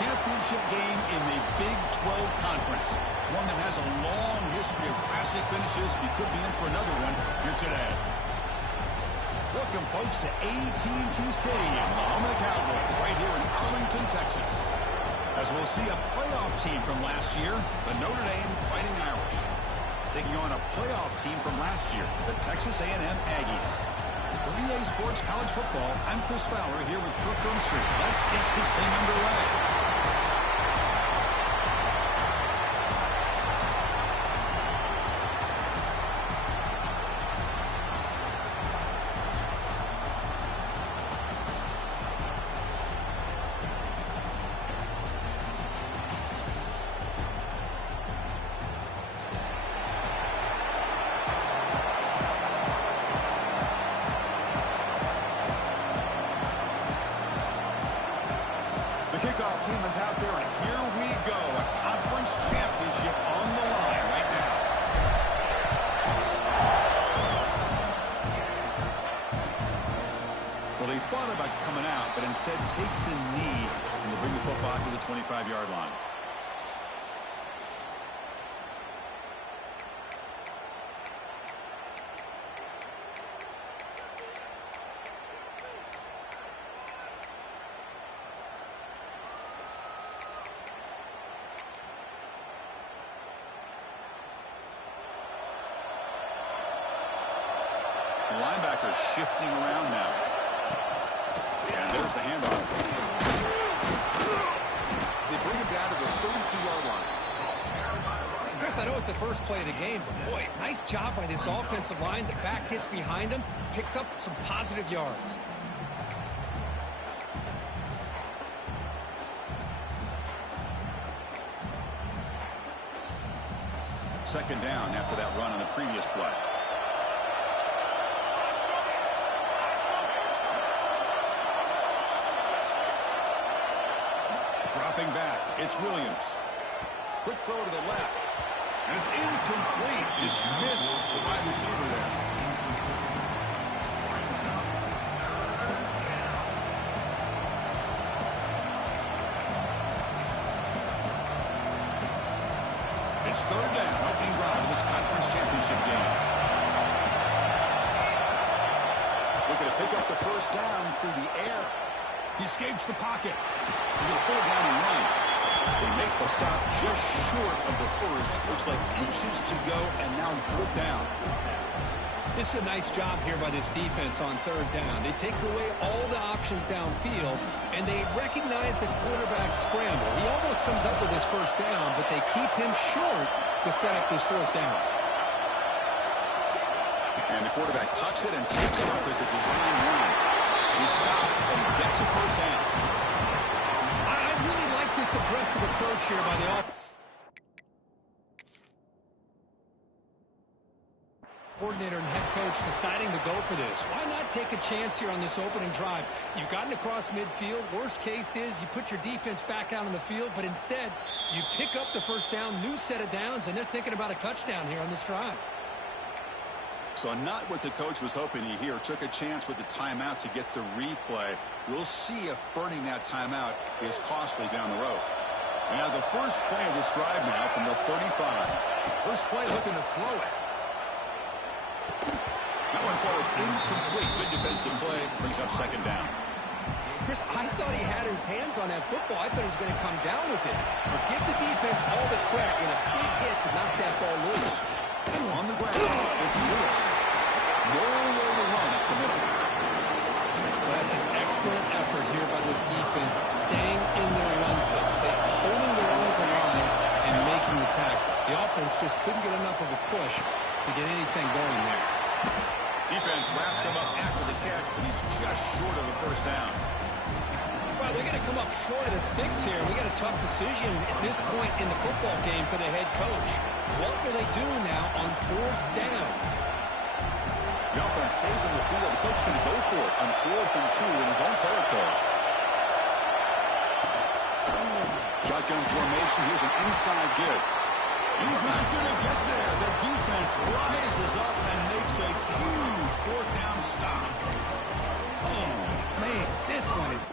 championship game in the Big 12 Conference. One that has a long history of classic finishes. We could be in for another one here today. Welcome, folks, to AT&T Stadium, the home of the Cowboys, right here in Arlington, Texas. As we'll see a playoff team from last year, the Notre Dame Fighting Irish, taking on a playoff team from last year, the Texas A&M Aggies. For EA Sports College Football, I'm Chris Fowler here with Kirk Street. Let's get this thing underway. Kickoff team is out there, and here we go. A conference championship on the line right now. Well, he thought about coming out, but instead takes a knee and will bring the football to the 25-yard line. The linebacker shifting around now. And there's the handoff. They bring him down to the 32-yard line. Chris, I know it's the first play of the game, but boy, nice job by this offensive line. The back gets behind him, picks up some positive yards. Second down after that run on the previous play. Dropping back, it's Williams. Quick throw to the left. And it's incomplete. Just missed the wide receiver there. It's third down, opening drive of this conference championship game. Looking to pick up the first down through the air. He escapes the pocket. He's going to pull it down and run. They make the stop just short of the first. Looks like inches to go, and now fourth down. This is a nice job here by this defense on third down. They take away all the options downfield, and they recognize the quarterback scramble. He almost comes up with his first down, but they keep him short to set up this fourth down. And the quarterback tucks it and takes off as a design run. He stopped and gets a first down. I really like this aggressive approach here by the offense. Coordinator and head coach deciding to go for this. Why not take a chance here on this opening drive? You've gotten across midfield. Worst case is you put your defense back out on the field, but instead you pick up the first down, new set of downs, and they're thinking about a touchdown here on this drive. So not what the coach was hoping to hear. Took a chance with the timeout to get the replay. We'll see if burning that timeout is costly down the road. Now the first play of this drive now from the 35. First play looking to throw it. That one falls incomplete. Good defensive play. Brings up second down. Chris, I thought he had his hands on that football. I thought he was going to come down with it. But give the defense all the credit with a big hit to knock that ball loose. On the ground, it's Lewis. Nowhere to run at the middle. Well, that's an excellent effort here by this defense, staying in their run fix. They're holding the run at the line and making the tackle. The offense just couldn't get enough of a push to get anything going there. Defense wraps him up after the catch, but he's just short of a first down. Well, they're going to come up short of the sticks here. We got a tough decision at this point in the football game for the head coach. What will they do now on fourth down? The offense stays on the field. The coach is going to go for it on 4th and 2 in his own territory. Shotgun formation. Here's an inside give. He's not going to get there. The defense rises up and makes a huge fourth down stop. Oh, man, this one is...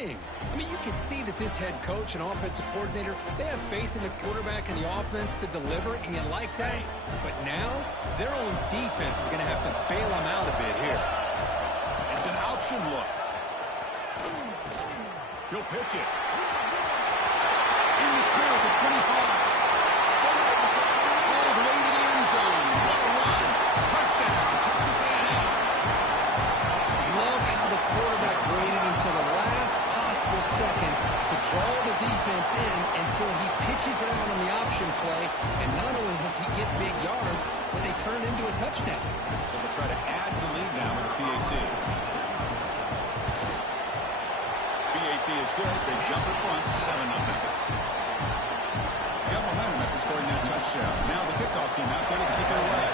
saying. I mean, you can see that this head coach and offensive coordinator, they have faith in the quarterback and the offense to deliver, and you like that. But now, their own defense is going to have to bail them out a bit here. It's an option look. He'll pitch it. In the clear at the 25. All the way to the end zone. What a run. Touchdown, Texas A&M. Love how the quarterback waited until the last possible second to draw the defense in until he pitches it out on the option play. And not only does he get big yards, but they turn into a touchdown. So they'll try to add the lead now with the PAT. PAT is good. They jump in front, 7-0. They got momentum after scoring that touchdown. Now the kickoff team out there to kick it away.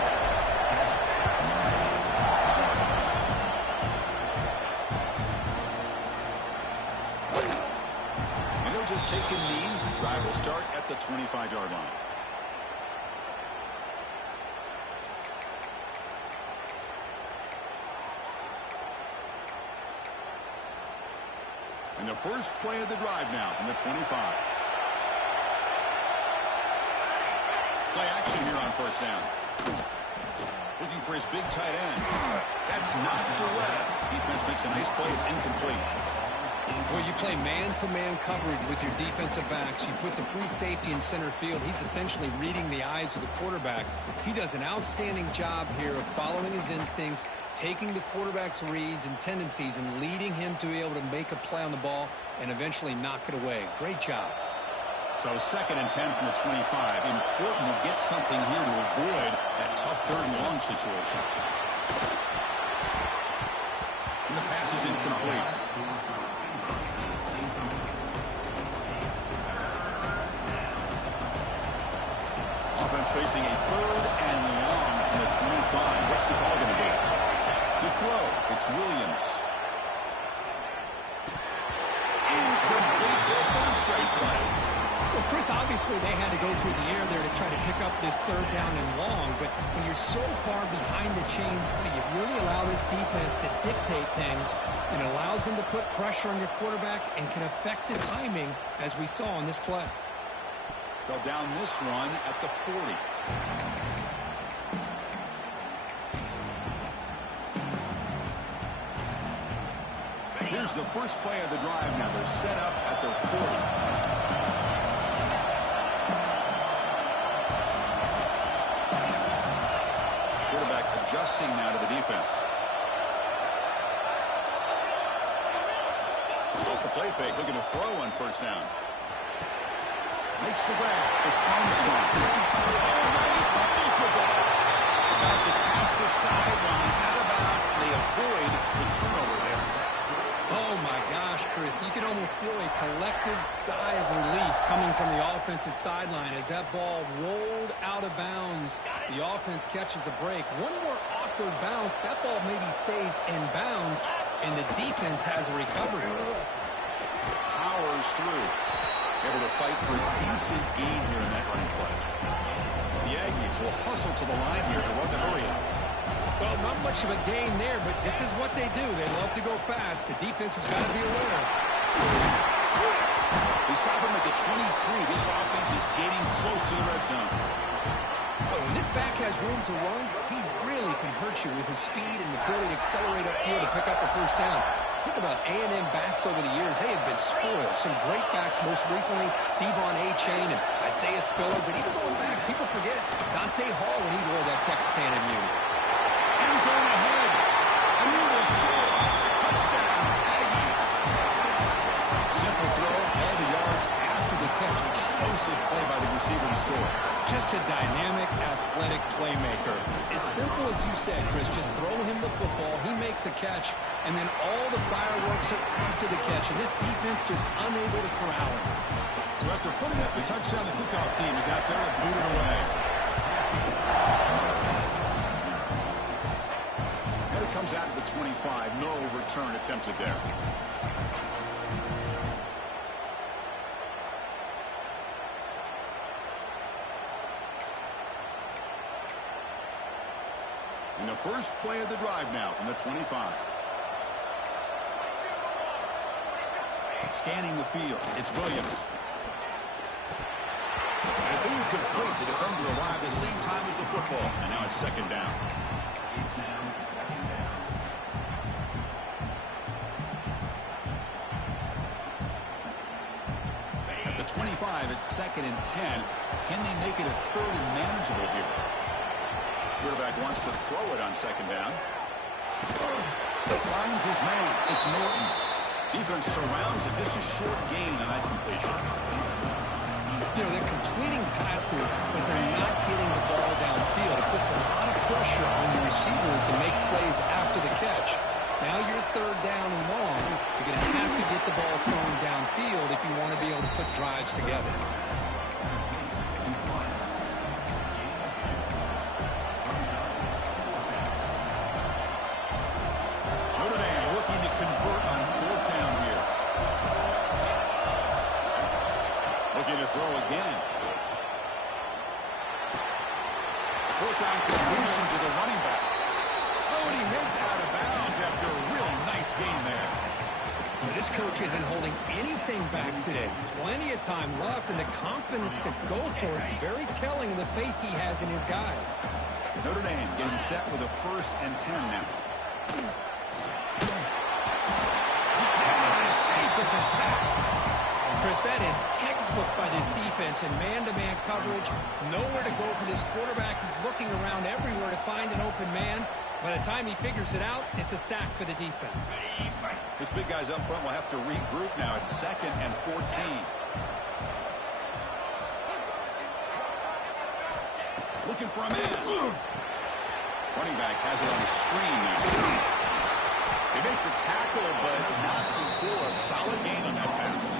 And he'll just take a knee. Drive will start at the 25-yard line. And the first play of the drive now from the 25. Play action here on first down. Looking for his big tight end. That's knocked away. Defense makes a nice play. It's incomplete. Well, you play man-to-man coverage with your defensive backs. You put the free safety in center field. He's essentially reading the eyes of the quarterback. He does an outstanding job here of following his instincts, taking the quarterback's reads and tendencies, and leading him to be able to make a play on the ball and eventually knock it away. Great job. So 2nd and 10 from the 25. Important to get something here to avoid that tough 3rd and long situation. And the pass is incomplete. Offense facing a 3rd and long from the 25. What's the call going to be? To throw, it's Williams. Incomplete, their 3rd straight play. Well, Chris, obviously they had to go through the air there to try to pick up this 3rd down and long, but when you're so far behind the chains, you really allow this defense to dictate things, and it allows them to put pressure on your quarterback and can affect the timing, as we saw on this play. They'll down this one at the 40. Here's the first play of the drive now. They're set up at their 40. Quarterback adjusting now to the defense. Off the play fake, looking to throw on first down. Makes the grab. It's Armstrong. He fumbles the ball. It bounces past the sideline, out of bounds. They avoid the turnover there. Oh, my gosh, Chris. You can almost feel a collective sigh of relief coming from the offensive sideline as that ball rolled out of bounds. The offense catches a break. One more awkward bounce. That ball maybe stays in bounds, and the defense has a recovery. Powers through. Able to fight for a decent gain here in that running play. The Aggies will hustle to the line here to run the hurry up. Well, not much of a gain there, but this is what they do. They love to go fast. The defense has got to be aware. They saw them at the 23. This offense is getting close to the red zone. But when this back has room to run, he really can hurt you with his speed and the ability to accelerate upfield to pick up a first down. Think about A&M backs over the years. They have been spoiled. Some great backs, most recently Devon A-Chain and Isaiah Spiller. But even going back, people forget Dante Hall when he wore that Texas A&M unit. End zone ahead. And he will score. Touchdown, Aggies. Simple throw, all the yards after the catch. Explosive play by the receiver to score. Just a dynamic, athletic playmaker. As simple as you said, Chris, just throw him the football, he makes a catch, and then all the fireworks are after the catch, and this defense just unable to corral him. So after putting up the touchdown, the kickoff team is out there to boot it away. And it comes out of the 25. No return attempted there. And the first play of the drive now from the 25. Scanning the field. It's Williams. And it's incomplete. The defender arrived at the same time as the football. And now it's second down. At the 25, it's second and 10. Can they make it a third and manageable here? Quarterback wants to throw it on second down. Finds his man. It's Norton. Defense surrounds it. Just a short gain on that completion. You know, they're completing passes, but they're not getting the ball downfield. It puts a lot of pressure on the receivers to make plays after the catch. Now you're third down and long. You're going to have to get the ball thrown downfield if you want to be able to put drives together. Notre Dame looking to convert on fourth down here. Looking to throw again. Fourth down completion to the running back. Oh, and he heads out of bounds after a real nice gain there. Well, this coach isn't holding anything back today. Plenty of time left, and the confidence to go for it is very telling of the faith he has in his guys. Notre Dame getting set with a 1st and 10 now. He cannot escape. It's a sack. Chris, that is textbook by this defense in man-to-man coverage. Nowhere to go for this quarterback. He's looking around everywhere to find an open man. By the time he figures it out, it's a sack for the defense. This big guy's up front will have to regroup now. It's 2nd and 14. Looking for a man. Running back has it on the screen now. They make the tackle, but not before a solid gain on that pass.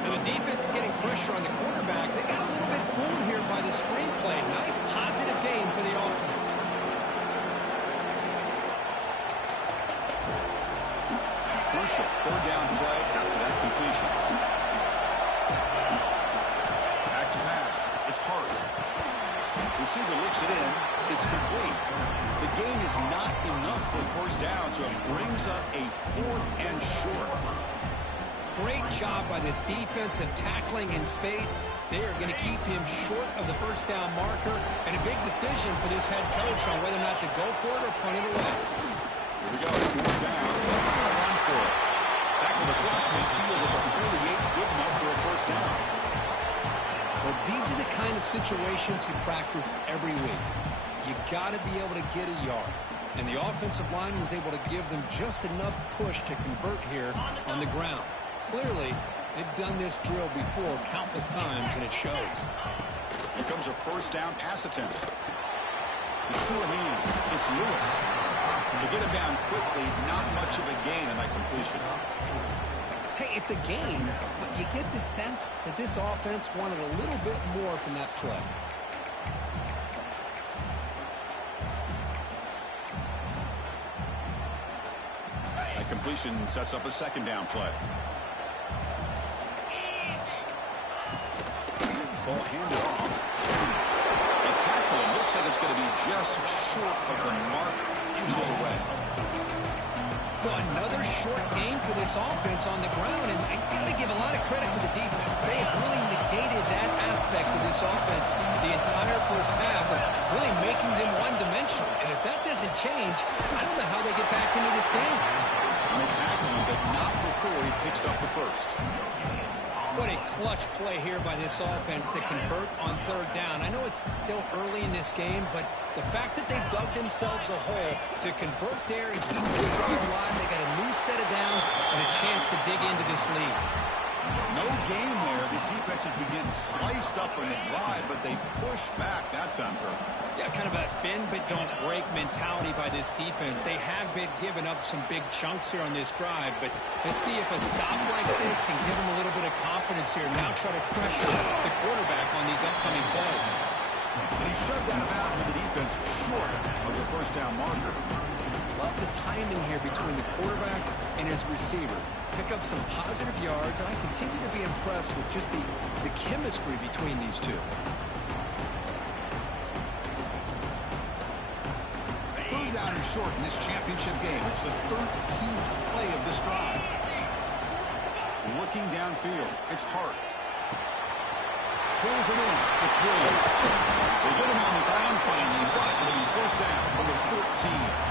And the defense is getting pressure on the quarterback. They got a little bit fooled here by the screen play. Nice positive gain for the offense. Crucial 3rd down play after that completion. Back to pass. It's Hart. Receiver looks it in. It's complete. The gain is not enough for 1st down, so it brings up a 4th and short. Great job by this defensive tackling in space. They are going to keep him short of the 1st down marker, and a big decision for this head coach on whether or not to go for it or punt it away. Here we go. 4th down. Trying to run for it. Tackled across midfield with a 48, good enough for a 1st down. Well, these are the kind of situations you practice every week. You got to be able to get a yard. And the offensive line was able to give them just enough push to convert here on the ground. Clearly, they've done this drill before countless times, and it shows. Here comes a 1st down pass attempt. The sure hands. It's Lewis. To get him down quickly, not much of a gain on that completion. Hey, it's a gain, but you get the sense that this offense wanted a little bit more from that play. That completion sets up a 2nd down play. Ball handed off. The tackle looks like it's going to be just short of the mark, inches away. Well, another short game for this offense on the ground, and you got to give a lot of credit to the defense. They have really negated that aspect of this offense the entire 1st half, and really making them one-dimensional. And if that doesn't change, I don't know how they get back into this game. And they tackle him, but not before he picks up the 1st. What a clutch play here by this offense to convert on 3rd down. I know it's still early in this game, but the fact that they've dug themselves a hole to convert there and keep this drive alive, they got a new set of downs and a chance to dig into this lead. No gain there. This defense has been getting sliced up on the drive, but they push back that time, Kurt. Yeah, kind of a bend but don't break mentality by this defense. They have been giving up some big chunks here on this drive, but let's see if a stop like this can give them a little bit of confidence here. Now try to pressure the quarterback on these upcoming plays. And he's shoved out of bounds with the defense short of the 1st down marker. Love the timing here between the quarterback and his receiver. Pick up some positive yards, and I continue to be impressed with just the chemistry between these two. 3rd down and short in this championship game. It's the 13th play of this drive. looking downfield. It's Hart. Pulls it in. It's Williams. They get him on the ground finally, but it'll be first down from the 14.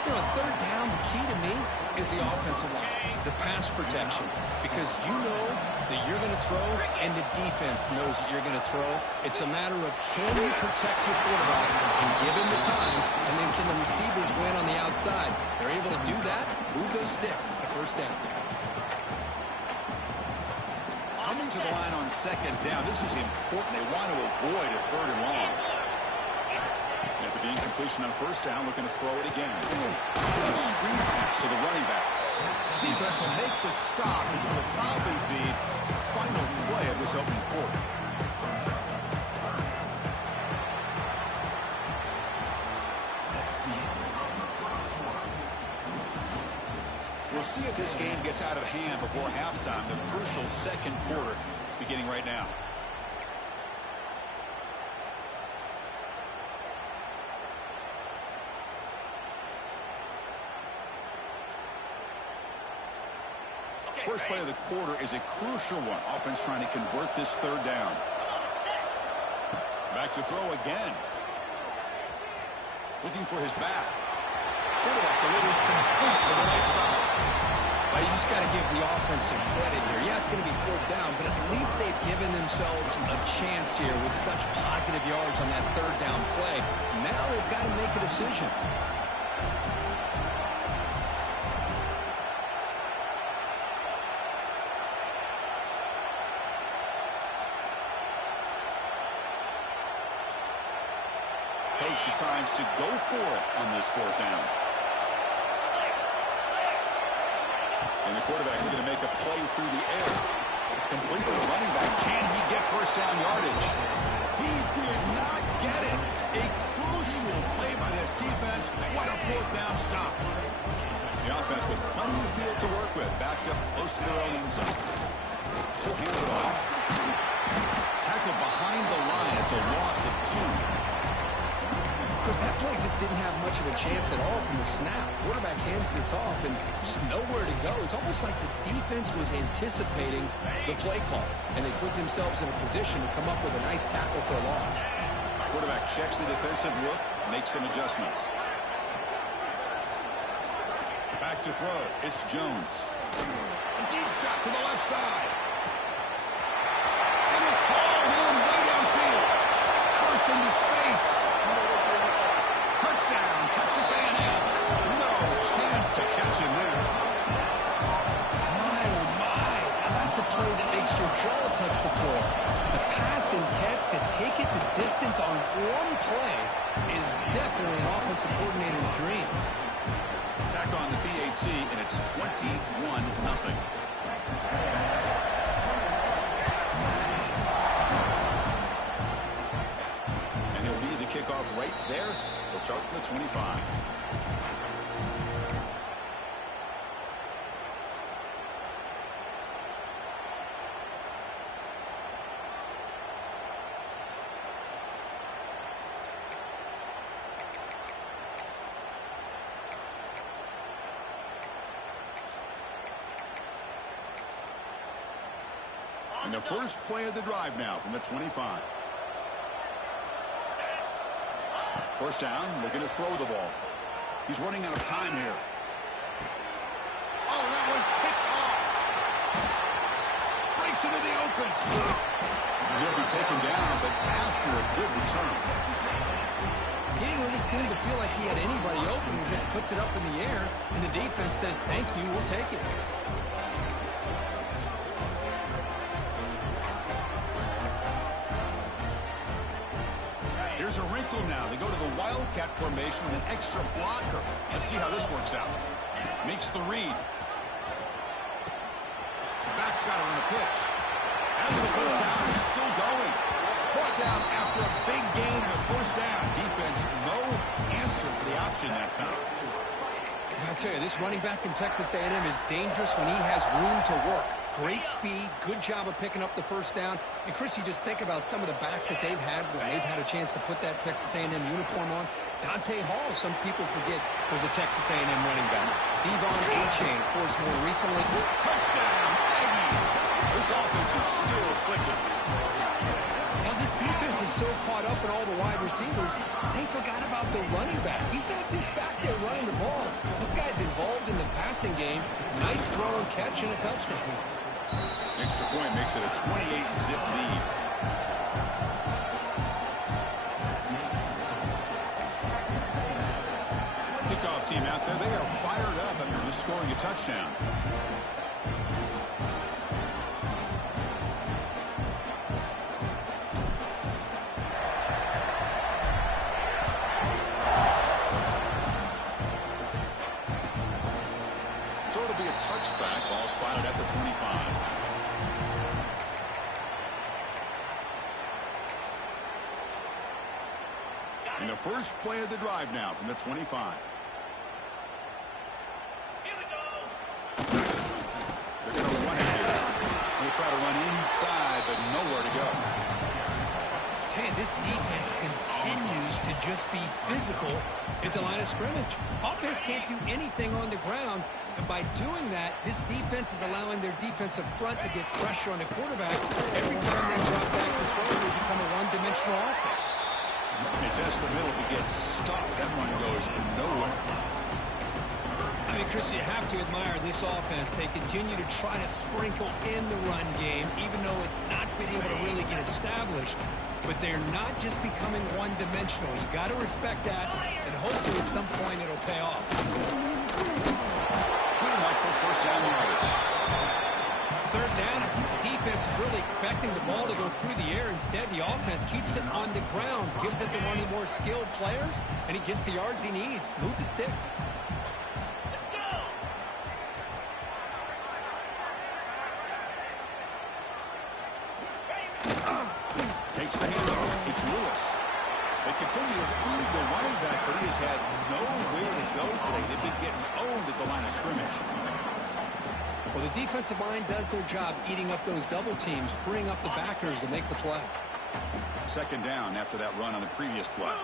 You know, third down, the key to me is the offensive line, the pass protection, because you know that you're going to throw and the defense knows that you're going to throw. It's a matter of can you protect your quarterback and give him the time, and then can the receivers win on the outside? They're able to do that, move those sticks. It's a first down. Coming to the line on second down, this is important. They want to avoid a third and long. After the incompletion on first down, looking to throw it again. There's a screen pass to the running back. Defense will make the stop, and it will probably be the final play of this opening quarter. We'll see if this game gets out of hand before halftime. The crucial second quarter beginning right now. First play of the quarter is a crucial one. Offense trying to convert this third down. Back to throw again. Looking for his back. Quarterback delivers complete to the right side. Well, you just got to give the offense some credit here. Yeah, it's going to be fourth down, but at least they've given themselves a chance here with such positive yards on that third down play. Now they've got to make a decision. Coach decides to go for it on this fourth down. And the quarterback is going to make a play through the air. Complete to the running back. Can he get first down yardage? He did not get it. A crucial play by this defense. What a fourth down stop. The offense with plenty of field to work with. Backed up close to their own end zone. We'll hand it off. Tackle behind the line. It's a loss of 2. Of course, that play just didn't have much of a chance at all from the snap. Quarterback hands this off and just nowhere to go. It's almost like the defense was anticipating the play call, and they put themselves in a position to come up with a nice tackle for a loss. Quarterback checks the defensive look, makes some adjustments. Back to throw. It's Jones. A deep shot to the left side. And it's hauled in way downfield. Bursts into space. Touchdown, Texas A&M. No chance to catch him there. My, oh my. Now that's a play that makes your jaw touch the floor. The pass and catch to take it the distance on one play is definitely an offensive coordinator's dream. Tack on the PAT, and it's 21-0. And he'll lead the kickoff right there. He'll start from the 25. And the first play of the drive now from the 25. First down, looking to throw the ball. He's running out of time here. Oh, that one's picked off. Breaks into the open. He'll be taken down, but after a good return. He didn't really seem to feel like he had anybody open. He just puts it up in the air, and the defense says, thank you, we'll take it. There's a wrinkle now. They go to the Wildcat formation with an extra blocker. Let's see how this works out. Makes the read. The back's got it on the pitch. As the first down is still going. Brought down after a big gain and a first down. Defense, no answer for the option that time. I tell you, this running back from Texas A&M is dangerous when he has room to work. Great speed, good job of picking up the first down. And, Chris, you just think about some of the backs that they've had when they've had a chance to put that Texas A&M uniform on. Dante Hall, some people forget, was a Texas A&M running back. Devon A-Chain, of course, more recently. Touchdown, This offense is still clicking. Now, this defense is so caught up in all the wide receivers, they forgot about the running back. He's not just back there running the ball. This guy's involved in the passing game. Nice throw and catch and a touchdown. Extra point makes it a 28-zip lead. Kickoff team out there, they are fired up after just scoring a touchdown. So it'll be a touchback, ball spotted at the 25. And the first play of the drive now from the 25. They're going to run it here. They'll try to run inside, but nowhere to go. Tell you, this defense continues to just be physical at the line of scrimmage. Offense can't do anything on the ground, and by doing that, this defense is allowing their defensive front to get pressure on the quarterback. Every time they drop back to throw, they become a one-dimensional offense. They test the middle to get stopped. That one goes nowhere. I mean, Chris, you have to admire this offense. They continue to try to sprinkle in the run game, even though it's not been able to really get established. But they're not just becoming one-dimensional. You got to respect that, and hopefully at some point it'll pay off. Good enough for first down yardage. Third down, I think the defense is really expecting the ball to go through the air. Instead, the offense keeps it on the ground, gives it to one of the more skilled players, and he gets the yards he needs. Move the sticks. Takes the handoff. It's Lewis. They continue to feed the running back, but he has had nowhere to go today. They've been getting owned at the line of scrimmage. Well, the defensive line does their job eating up those double teams, freeing up the backers to make the play. Second down after that run on the previous play.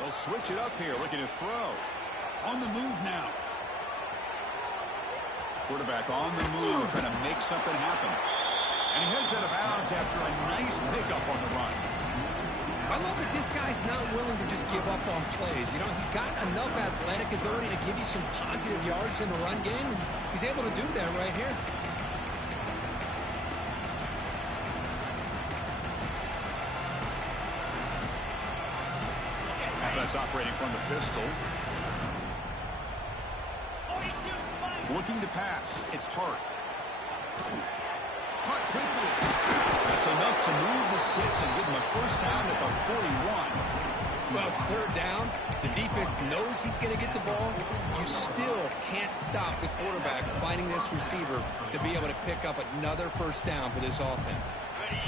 They'll switch it up here, looking to throw. On the move now. Quarterback on the move, trying to make something happen. And he heads out of bounds after a nice pickup on the run. I love that this guy's not willing to just give up on plays. You know, he's got enough athletic ability to give you some positive yards in the run game, and he's able to do that right here. Offense operating from the pistol. Looking to pass. It's Hart. Hart quickly. That's enough to move the sticks and give him a first down at the 41. Well, it's third down. The defense knows he's going to get the ball. You still can't stop the quarterback finding this receiver to be able to pick up another first down for this offense.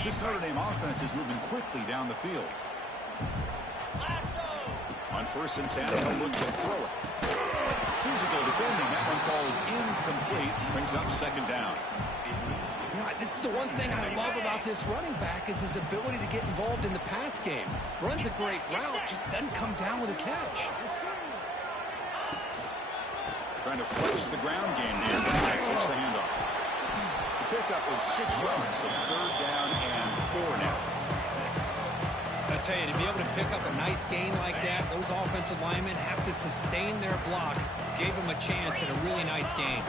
This Notre Dame offense is moving quickly down the field. On first and 10, they'll look to throw it. Physical defending. That one falls incomplete. Brings up second down. You know, this is the one thing I love about this running back is his ability to get involved in the pass game. Runs a great route, just doesn't come down with a catch. Trying to flex the ground game here, but that takes the handoff. The pickup is 6 yards, so third down and 4 now. I tell you, to be able to pick up a nice gain like that, those offensive linemen have to sustain their blocks. Gave them a chance at a really nice gain.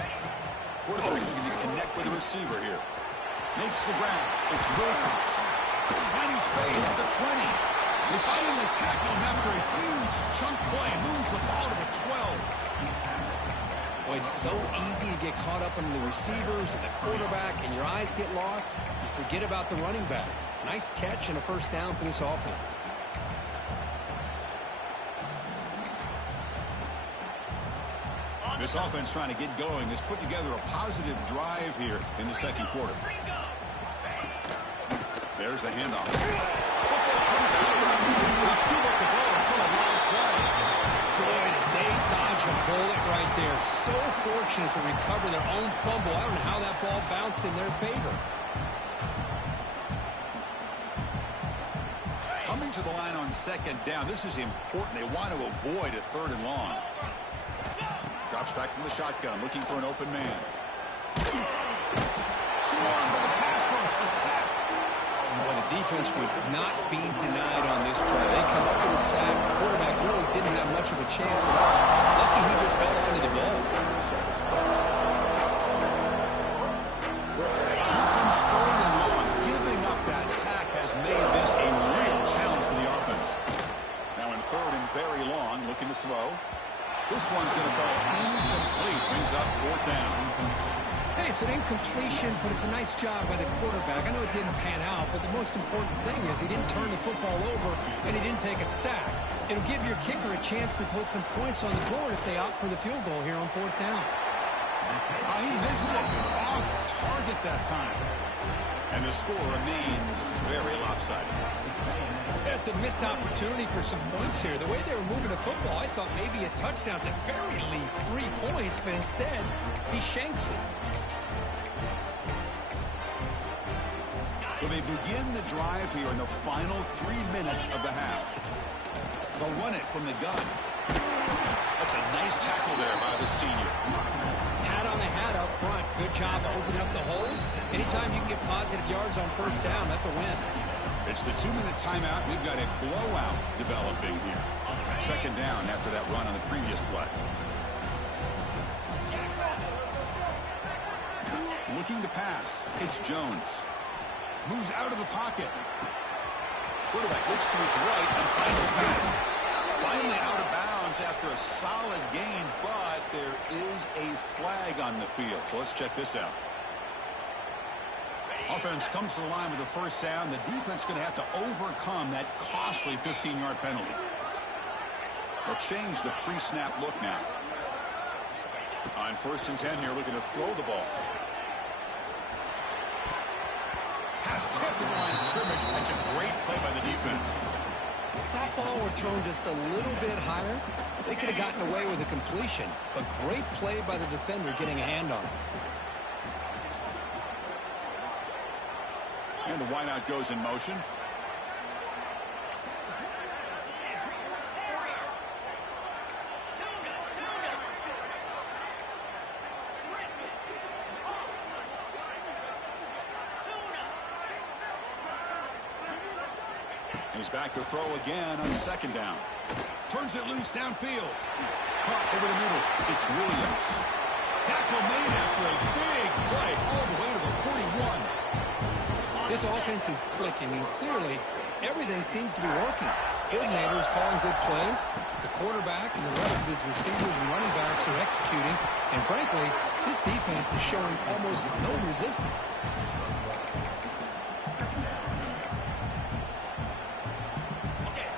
Quarterback looking to connect with the receiver here. Makes the ground. It's Wilcox. Finding space at the 20. They finally tackle him after a huge chunk play. Moves the ball to the 12. Well, it's so easy to get caught up in the receivers and the quarterback, and your eyes get lost. You forget about the running back. Nice catch and a first down for this offense. This offense trying to get going has put together a positive drive here in the second quarter. There's the handoff. Football comes out. They scoop up the ball. It's still a long play. Boy, did they dodge a bullet right there. So fortunate to recover their own fumble. I don't know how that ball bounced in their favor. Coming to the line on second down. This is important. They want to avoid a 3rd and long. Drops back from the shotgun, looking for an open man. Swarm with a pass rush, a sack. Boy, the defense would not be denied on this play. They come up with a sack. The quarterback really didn't have much of a chance at all. Lucky he just held on to the ball. 3rd and long. Giving up that sack has made this a real challenge for the offense. Now in 3rd and very long, looking to throw. This one's going to fall incomplete. Brings up 4th down. Hey, it's an incompletion, but it's a nice job by the quarterback. I know it didn't pan out, but the most important thing is he didn't turn the football over and he didn't take a sack. It'll give your kicker a chance to put some points on the board if they opt for the field goal here on 4th down. He missed it. Off target that time. And the score remains very lopsided. That's a missed opportunity for some points here. The way they were moving the football, I thought maybe a touchdown, at the very least 3 points, but instead he shanks it. So they begin the drive here in the final 3 minutes of the half. They'll run it from the gun. That's a nice tackle there by the senior. Hat on a hat up front. Good job opening up the holes. Anytime you can get positive yards on 1st down, that's a win. It's the 2-minute timeout. We've got a blowout developing here. 2nd down after that run on the previous play. Looking to pass. It's Jones. Moves out of the pocket. Quarterback looks to his right and finds his back. Finally out of bounds after a solid gain, but there is a flag on the field. So let's check this out. Offense comes to the line with the 1st down. The defense is going to have to overcome that costly 15-yard penalty. They'll change the pre-snap look now. On 1st and 10 here, looking to throw the ball. Pass tipped at the line of scrimmage. That's a great play by the defense. If that ball were thrown just a little bit higher, they could have gotten away with a completion. But great play by the defender getting a hand on it. And the wideout goes in motion. He's back to throw again on 2nd down. Turns it loose downfield. Caught over the middle. It's Williams. Tackle made after a big play all the way to the 41. This offense is clicking, and clearly everything seems to be working. Coordinator is calling good plays. The quarterback and the rest of his receivers and running backs are executing. And frankly, this defense is showing almost no resistance.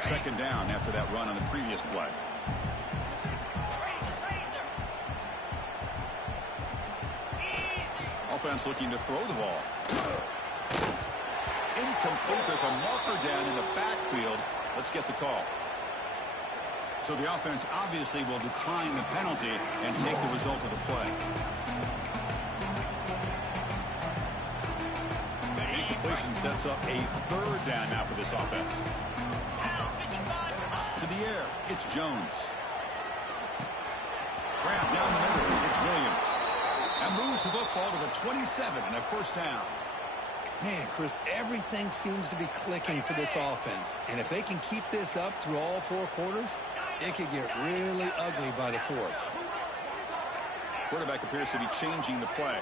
Second down after that run on the previous play. Offense looking to throw the ball. Incomplete. There's a marker down in the backfield. Let's get the call. So the offense obviously will decline the penalty and take the result of the play. Incompletion sets up a 3rd down now for this offense. To the air, it's Jones. Grab down the middle, it's Williams. And moves the football to the 27 and a 1st down. Man, Chris, everything seems to be clicking for this offense. And if they can keep this up through all 4 quarters, it could get really ugly by the 4th. Quarterback appears to be changing the play.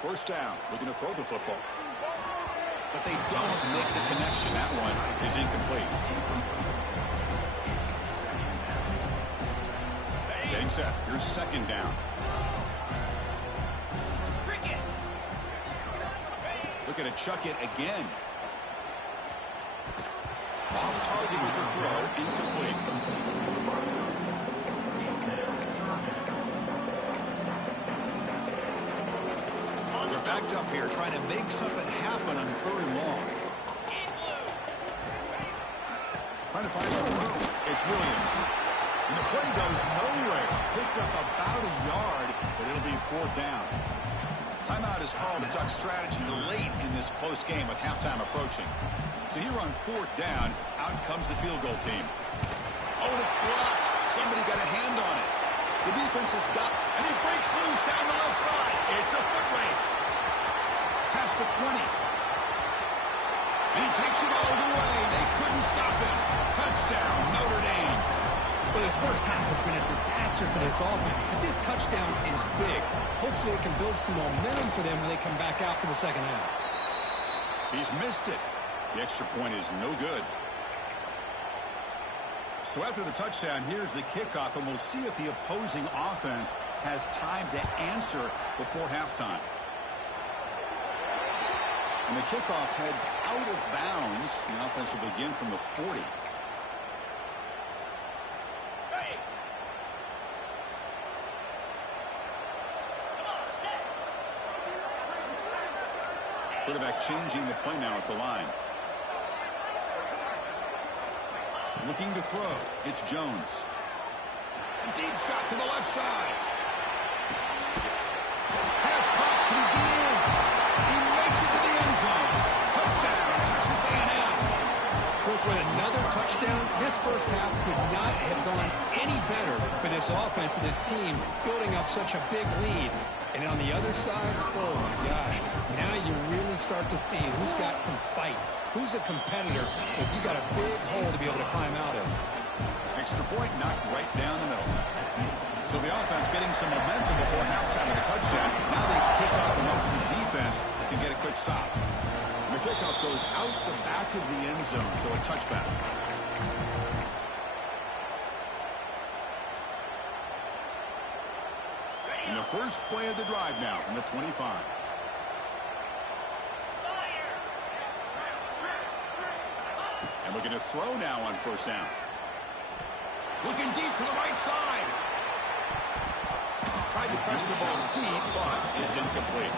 First down, looking to throw the football. But they don't make the connection. That one is incomplete. Getting set. Here's 2nd down. Looking to chuck it again. Off target with the throw. Incomplete. Backed up here, trying to make something happen on 3rd and long. Trying to find some room. It's Williams. And the play goes nowhere. Picked up about a yard, but it'll be 4th down. Timeout is called to duck strategy late in this close game with halftime approaching. So here on 4th down, out comes the field goal team. Oh, and it's blocked. Somebody got a hand on it. The defense has got, and he breaks loose down the left side. It's a foot race. Past the 20. And he takes it all the way. They couldn't stop him. Touchdown, Notre Dame. Well, this first half has been a disaster for this offense, but this touchdown is big. Hopefully it can build some momentum for them when they come back out for the second half. He's missed it. The extra point is no good. So after the touchdown, here's the kickoff, and we'll see if the opposing offense has time to answer before halftime. And the kickoff heads out of bounds. The offense will begin from the 40. Quarterback changing the play now at the line. Looking to throw. It's Jones. A deep shot to the left side. Pass caught. Can he get in? He makes it to the end zone. Touchdown, Texas A&M. Goes with another touchdown. This first half could not have gone any better for this offense and this team, building up such a big lead. And on the other side, oh my gosh, now you really start to see who's got some fight. Who's a competitor, because you got a big hole to be able to climb out of. Extra point knocked right down the middle. So the offense getting some momentum before halftime with a touchdown. Now they kick off amongst the defense and get a quick stop. And the kickoff goes out the back of the end zone, so a touchback. And the first play of the drive now from the 25. And looking to throw now on 1st down. Looking deep to the right side. Tried to press the ball deep, but it's incomplete.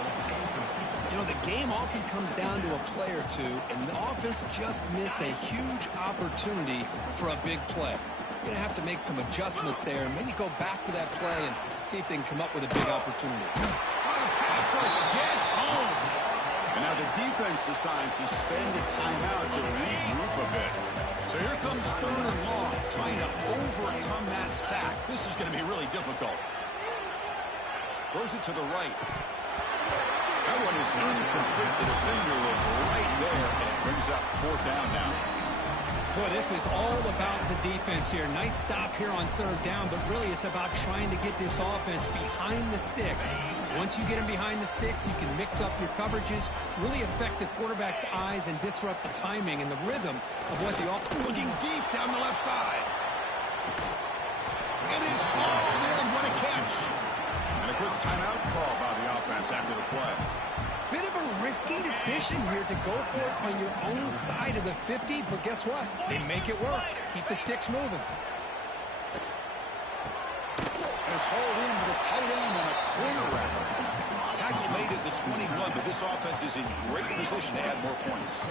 You know, the game often comes down to a play or two, and the offense just missed a huge opportunity for a big play. You're going to have to make some adjustments there and maybe go back to that play and see if they can come up with a big opportunity. Oh, the pass rush gets home. And now the defense decides to spend a timeout to regroup a bit. So here comes 3rd and long, trying to overcome that sack. This is going to be really difficult. Throws it to the right. That one is incomplete. The defender was right there, and it brings up 4th down now. Boy, this is all about the defense here. Nice stop here on 3rd down, but really it's about trying to get this offense behind the sticks. Once you get them behind the sticks, you can mix up your coverages, really affect the quarterback's eyes and disrupt the timing and the rhythm of what the offense. Looking deep down the left side. It is hauled in. What a catch. And a quick timeout call by the offense after the play. Bit of a risky decision here to go for it on your own side of the 50, but guess what? They make it work. Keep the sticks moving. And it's hauled in with a tight end and a corner wrapper. Tackle made at the 21, but this offense is in great position to add more points.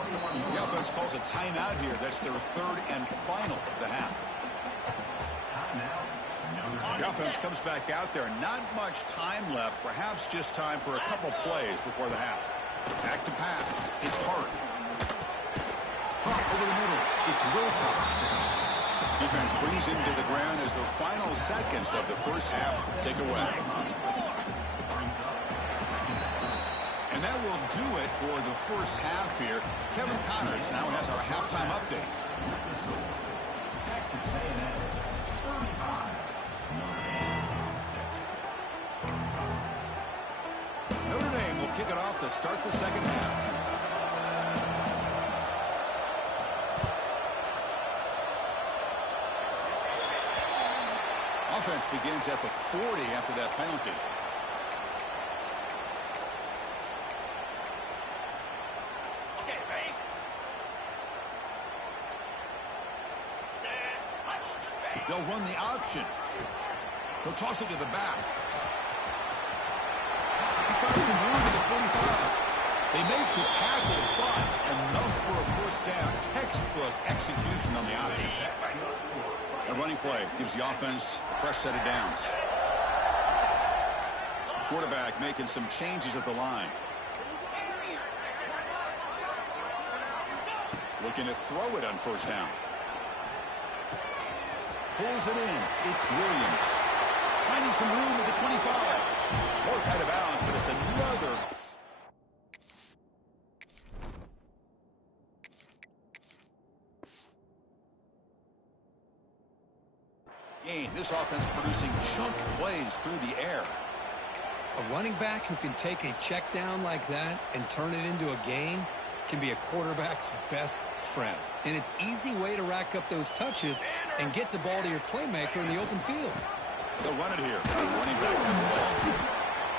The offense calls a timeout here. That's their 3rd and final of the half. The offense comes back out there. Not much time left. Perhaps just time for a couple plays before the half. Back to pass. It's Hart. Hart over the middle. It's Wilcox. Defense brings him to the ground as the final seconds of the first half take away. And that will do it for the first half here. Kevin Connors now has our halftime update. Notre Dame will kick it off to start the second half. Offense begins at the 40 after that penalty. Okay, ready? Set. They'll run the option. They'll toss it to the back. He's found some room to the 45. They make the tackle, but enough for a 1st down. Textbook execution on the option. A running play gives the offense a fresh set of downs. Quarterback making some changes at the line. Looking to throw it on first down. Pulls it in. It's Williams. Finding some room at the 25. More out of bounds, but it's another. Game. This offense producing chunk plays through the air. A running back who can take a check down like that and turn it into a gain can be a quarterback's best friend. And it's an easy way to rack up those touches and get the ball to your playmaker in the open field. They'll run it here. Running back has the ball.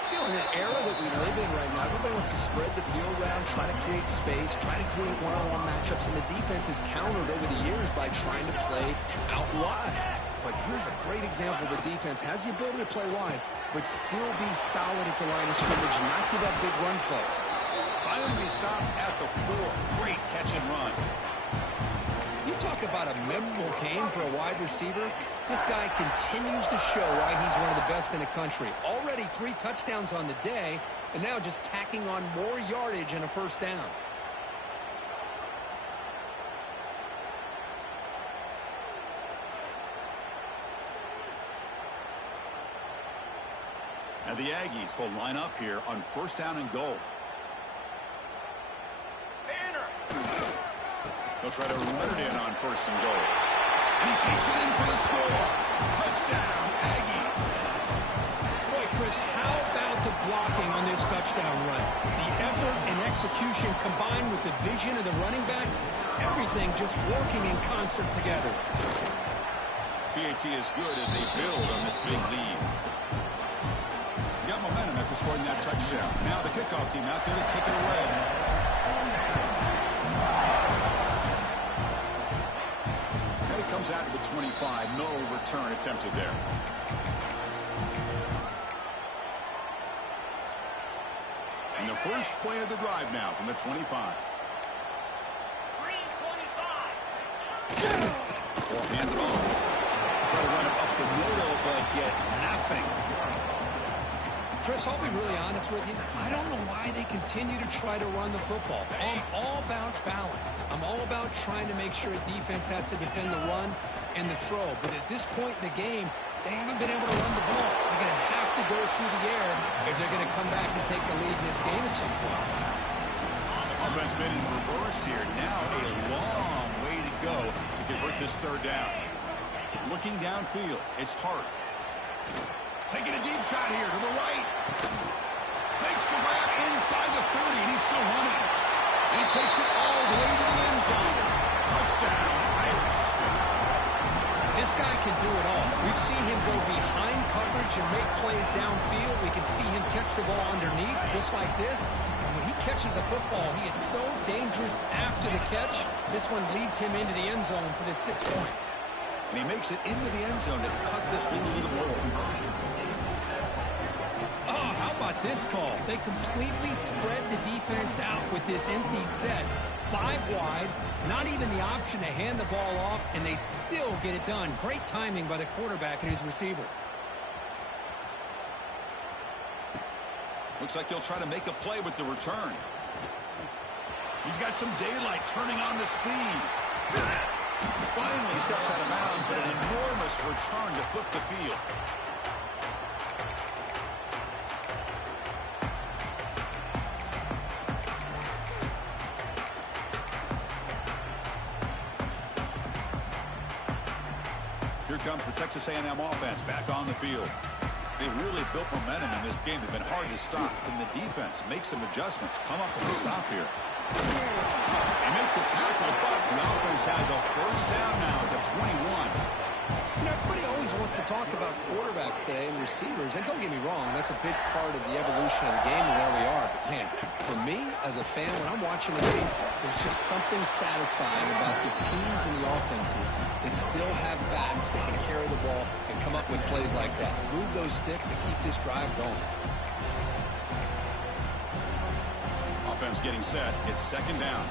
You know, in the era that we live in right now, everybody wants to spread the field around, try to create space, try to create one-on-one matchups, and the defense has countered over the years by trying to play out wide. But here's a great example. The defense has the ability to play wide, but still be solid at the line of scrimmage and not give up big run plays. Finally stopped at the 4. Great catch and run. You talk about a memorable game for a wide receiver. This guy continues to show why he's one of the best in the country. Already 3 touchdowns on the day, and now just tacking on more yardage and a first down. And the Aggies will line up here on first down and goal. They'll try to run it in on first and goal. And he takes it in for the score. Touchdown, Aggies. Boy, Chris, how about the blocking on this touchdown run? The effort and execution combined with the vision of the running back, everything just working in concert together. PAT is good as they build on this big lead. Got momentum after scoring that touchdown. Now the kickoff team out there to kick it away. And it comes out to the 25. No return attempted there. And the first play of the drive now from the 25. Well, hand it off. Try to run it up to Notre, but get nothing. Chris, I'll be really honest with you. I don't know why they continue to try to run the football. I'm all about balance. I'm all about trying to make sure a defense has to defend the run and the throw. But at this point in the game, they haven't been able to run the ball. They're going to have to go through the air if they're going to come back and take the lead in this game at some point. Offense been in reverse here. Now a long way to go to convert this third down. Looking downfield, it's Hart. Taking a deep shot here to the right. Makes the grab inside the 30, and he's still running. He takes it all the way to the end zone. Touchdown, Irish. This guy can do it all. We've seen him go behind coverage and make plays downfield. We can see him catch the ball underneath just like this. And when he catches a football, he is so dangerous after the catch. This one leads him into the end zone for the 6 points. And he makes it into the end zone to cut this lead a little more. Oh, how about this call? They completely spread the defense out with this empty set. 5 wide, not even the option to hand the ball off, and they still get it done. Great timing by the quarterback and his receiver. Looks like he'll try to make a play with the return. He's got some daylight turning on the speed. Finally steps out of bounds, but an enormous return to flip the field. Here comes the Texas A&M offense back on the field. They really built momentum in this game. They've been hard to stop. Can the defense make some adjustments? Come up with a stop here. They make the tackle, but the offense has a first down now at the 21. You know, everybody always wants to talk about quarterbacks today and receivers, and don't get me wrong, that's a big part of the evolution of the game and where we are. But, man, for me, as a fan, when I'm watching the game, there's just something satisfying about the teams and the offenses that still have backs that can carry the ball and come up with plays like that. Move those sticks and keep this drive going. Offense getting set. It's second down.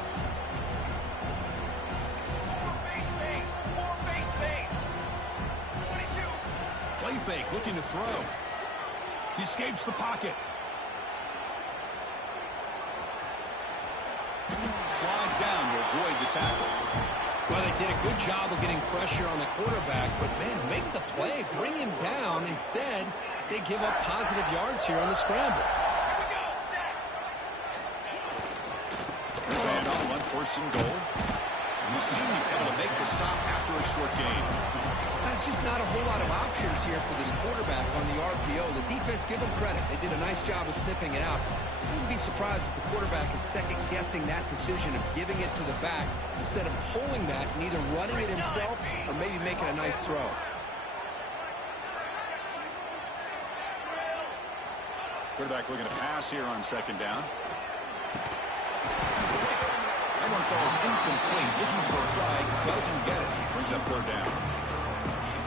play fake, looking to throw. He escapes the pocket. Slides down to avoid the tackle. Well, they did a good job of getting pressure on the quarterback, but, man, make the play, bring him down. Instead, they give up positive yards here on the scramble. And on one, 1st and goal. And the senior able to make the stop after a short gain. That's just not a whole lot of options here for this quarterback on the RPO. The defense, give them credit. They did a nice job of sniffing it out. I wouldn't be surprised if the quarterback is second-guessing that decision of giving it to the back instead of pulling that and either running it himself or maybe making a nice throw. Quarterback looking to pass here on 2nd down. That one falls incomplete. Looking for a flag. Doesn't get it. Brings up 3rd down.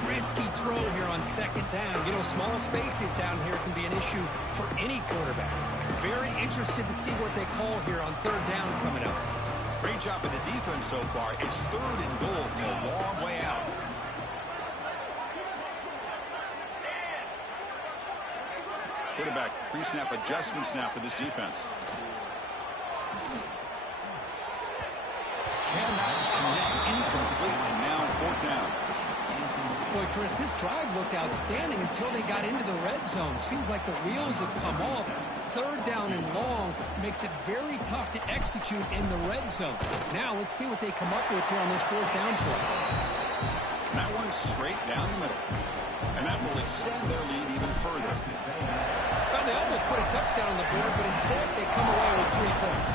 Risky throw here on 2nd down. You know, small spaces down here can be an issue for any quarterback. Very interested to see what they call here on 3rd down coming up. Great job by the defense so far. It's 3rd and goal from a long way out. Quarterback pre-snap adjustments now for this defense. Cannot connect, incomplete, and now 4th down. Boy, Chris, this drive looked outstanding until they got into the red zone. Seems like the wheels have come off. 3rd down and long makes it very tough to execute in the red zone. Now let's see what they come up with here on this 4th down play. That one straight down the middle. And that will extend their lead even further. Well, they almost put a touchdown on the board, but instead they come away with 3 points.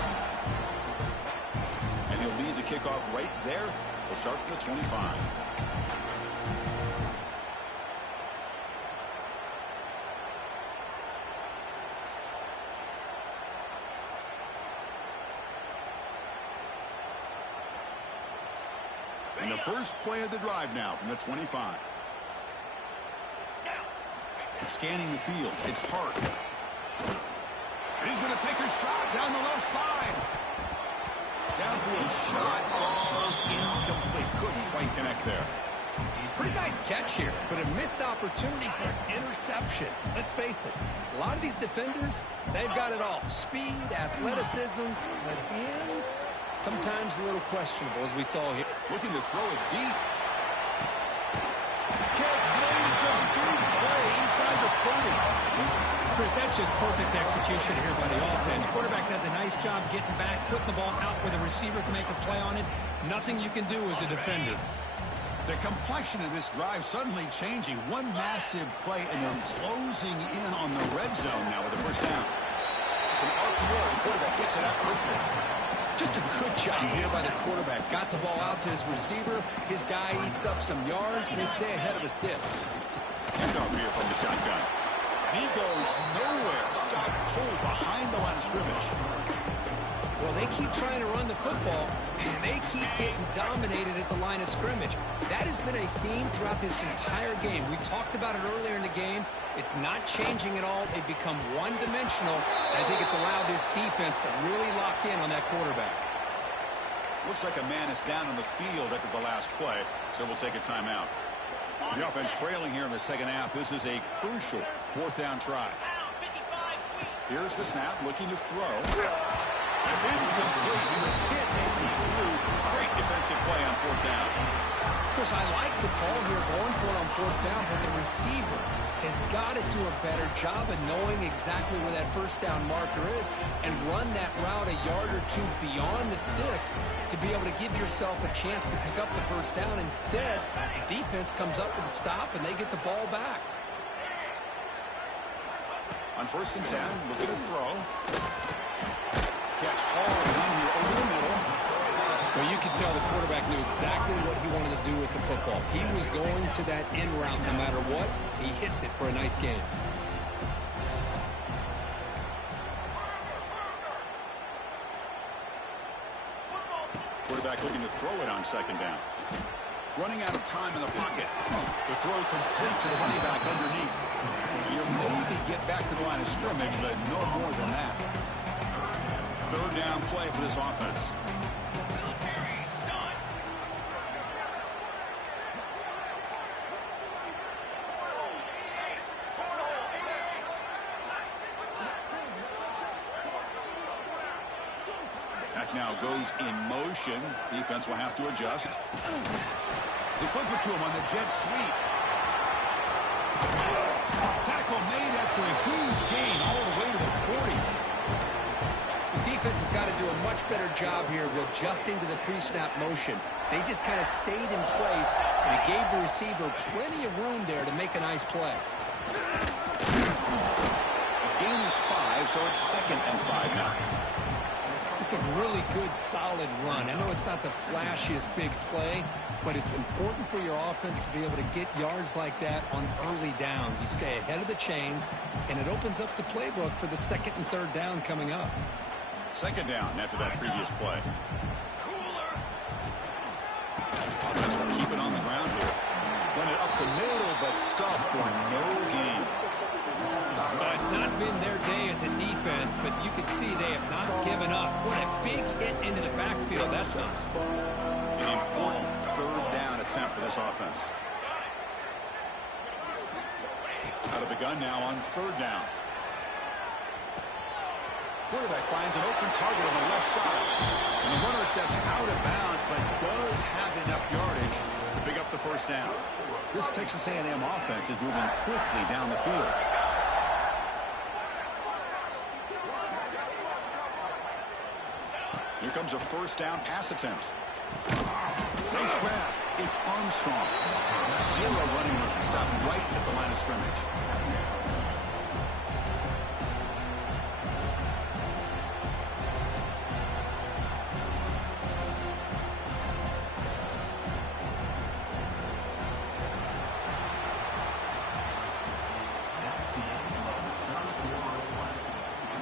And he'll lead the kickoff right there. We'll start from the 25. And the first play of the drive now from the 25. Scanning the field. It's Hart. And he's going to take a shot down the left side. Downfield shot falls incomplete. Couldn't quite connect there. Pretty nice catch here, but a missed opportunity for an interception. Let's face it, a lot of these defenders, they've got it all. Speed, athleticism, but hands, sometimes a little questionable, as we saw here. Looking to throw it deep. Catch made. It's a big play inside the 30. Chris, that's just perfect execution here by the offense. Quarterback does a nice job getting back, putting the ball out where the receiver can make a play on it. Nothing you can do as a defender. The complexion of this drive suddenly changing. One massive play, and they're closing in on the red zone now with the 1st down. It's an RPO. The quarterback gets it out quickly. Just a good job here by the quarterback. Got the ball out to his receiver. His guy eats up some yards, and they stay ahead of the sticks. Handoff here from the shotgun. And he goes nowhere. Stopped cold behind the line of scrimmage. Well, they keep trying to run the football, and they keep getting dominated at the line of scrimmage. That has been a theme throughout this entire game. We've talked about it earlier in the game. It's not changing at all. They've become one-dimensional. I think it's allowed this defense to really lock in on that quarterback. Looks like a man is down on the field after the last play, so we'll take a timeout. The offense trailing here in the 2nd half. This is a crucial 4th down try. Here's the snap, looking to throw. That's incomplete. He was hit as he threw. Great defensive play on 4th down. Chris, I like the call here going for it on 4th down, but the receiver has got to do a better job of knowing exactly where that 1st down marker is and run that route a yard or 2 beyond the sticks to be able to give yourself a chance to pick up the 1st down. Instead, the defense comes up with a stop and they get the ball back. On 1st and 10, looking to throw. Catch hard in here over the middle. Well, you could tell the quarterback knew exactly what he wanted to do with the football. He was going to that in route no matter what. He hits it for a nice gain. Quarterback looking to throw it on 2nd down. Running out of time in the pocket. The throw complete to the running back underneath. You'll maybe get back to the line of scrimmage, but no more than that. 3rd down play for this offense. now goes in motion. Defense will have to adjust. They flip it to him on the jet sweep. Tackle made after a huge gain all the way to the 40. The defense has got to do a much better job here of adjusting to the pre-snap motion. They just kind of stayed in place, and it gave the receiver plenty of room there to make a nice play. Gain is 5, so it's 2nd and 5 now. It's a really good, solid run. I know it's not the flashiest big play, but it's important for your offense to be able to get yards like that on early downs. You stay ahead of the chains, and it opens up the playbook for the 2nd and 3rd down coming up. 2nd down after that previous play. Offense will keep it on the ground here. Run it up the middle, but stuffed for no gain. It's not been their day as a defense, but you can see they have not given up. What a big hit into the backfield that time. An important 3rd down attempt for this offense. Out of the gun now on 3rd down. Quarterback finds an open target on the left side. And the runner steps out of bounds, but does have enough yardage to pick up the 1st down. This Texas A&M offense is moving quickly down the field. Here comes a 1st down pass attempt. Nice grab. It's Armstrong. 0 running room. Stopped right at the line of scrimmage.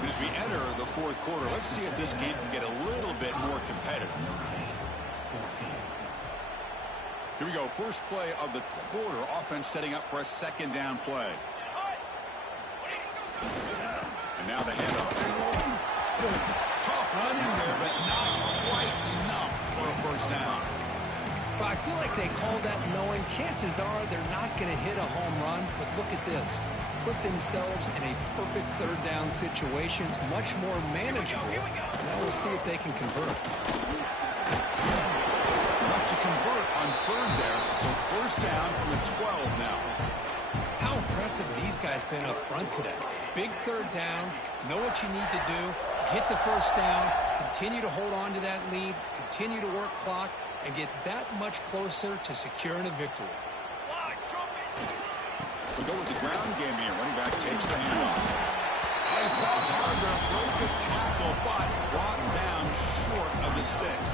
As we enter the 4th quarter, let's see if this game can get a little bit more competitive. Here we go. First play of the quarter. Offense setting up for a 2nd down play. And now the handoff. Tough running there, but not quite enough for a 1st down. But I feel like they called that knowing chances are they're not going to hit a home run. But look at this. Put themselves in a perfect 3rd down situation. It's much more manageable. Now we'll see if they can convert. Enough to convert on 3rd there. So 1st down from the 12 now. How impressive these guys been up front today. Big 3rd down. Know what you need to do. Get the 1st down. Continue to hold on to that lead. Continue to work clock. And get that much closer to securing a victory. We go with the ground game here. Running back takes the handoff. I thought harder, broke a tackle, but brought down short of the sticks.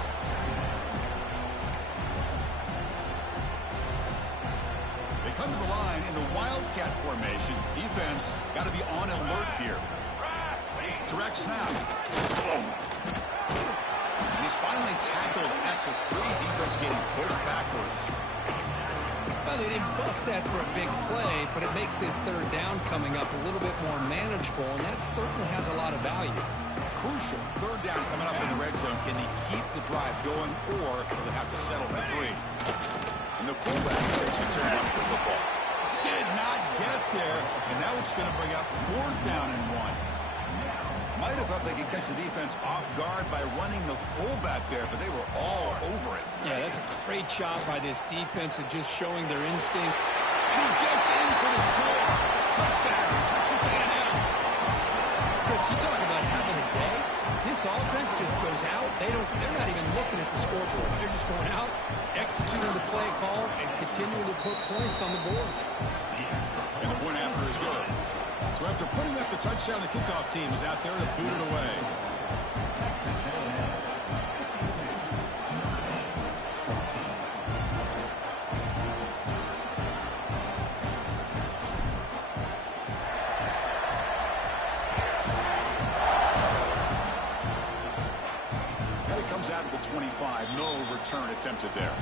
They come to the line in the Wildcat formation. Defense got to be on alert here. Direct snap. And he's finally tackled at the 3. Defense getting pushed backwards. Well, they didn't bust that for a big play, but it makes this 3rd down coming up a little bit more manageable, and that certainly has a lot of value. Crucial 3rd down coming up in the red zone. Can they keep the drive going, or will they have to settle for 3? And the fullback takes a turn on the football. Did not get there, and now it's going to bring up 4th down and 1. Might have thought they could catch the defense off guard by running the fullback there, but they were all over it. Yeah, that's a great job by this defense of just showing their instinct. And he gets in for the score. Touchdown, Texas A&M. Chris, you talk about having a day. This offense just goes out. They're not even looking at the scoreboard. They're just going out, executing the play call, and continuing to put points on the board. And the point after is good. So after putting up a touchdown, the kickoff team is out there to boot it away. And it comes out at the 25. No return attempted there.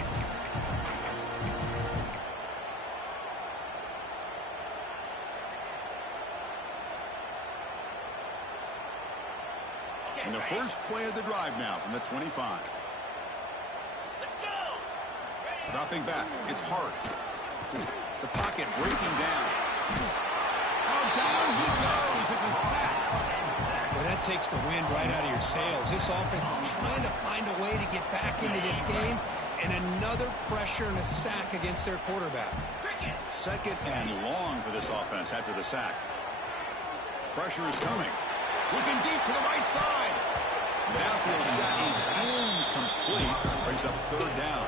And the first play of the drive now from the 25. Let's go. Dropping back. It's Hart. The pocket breaking down. Oh, down he goes. It's a sack. Well, that takes the wind right out of your sails. This offense is trying to find a way to get back into this game, and another pressure and a sack against their quarterback. Second and long for this offense after the sack. Pressure is coming. Looking deep for the right side. Downfield shot is incomplete. Brings up third down.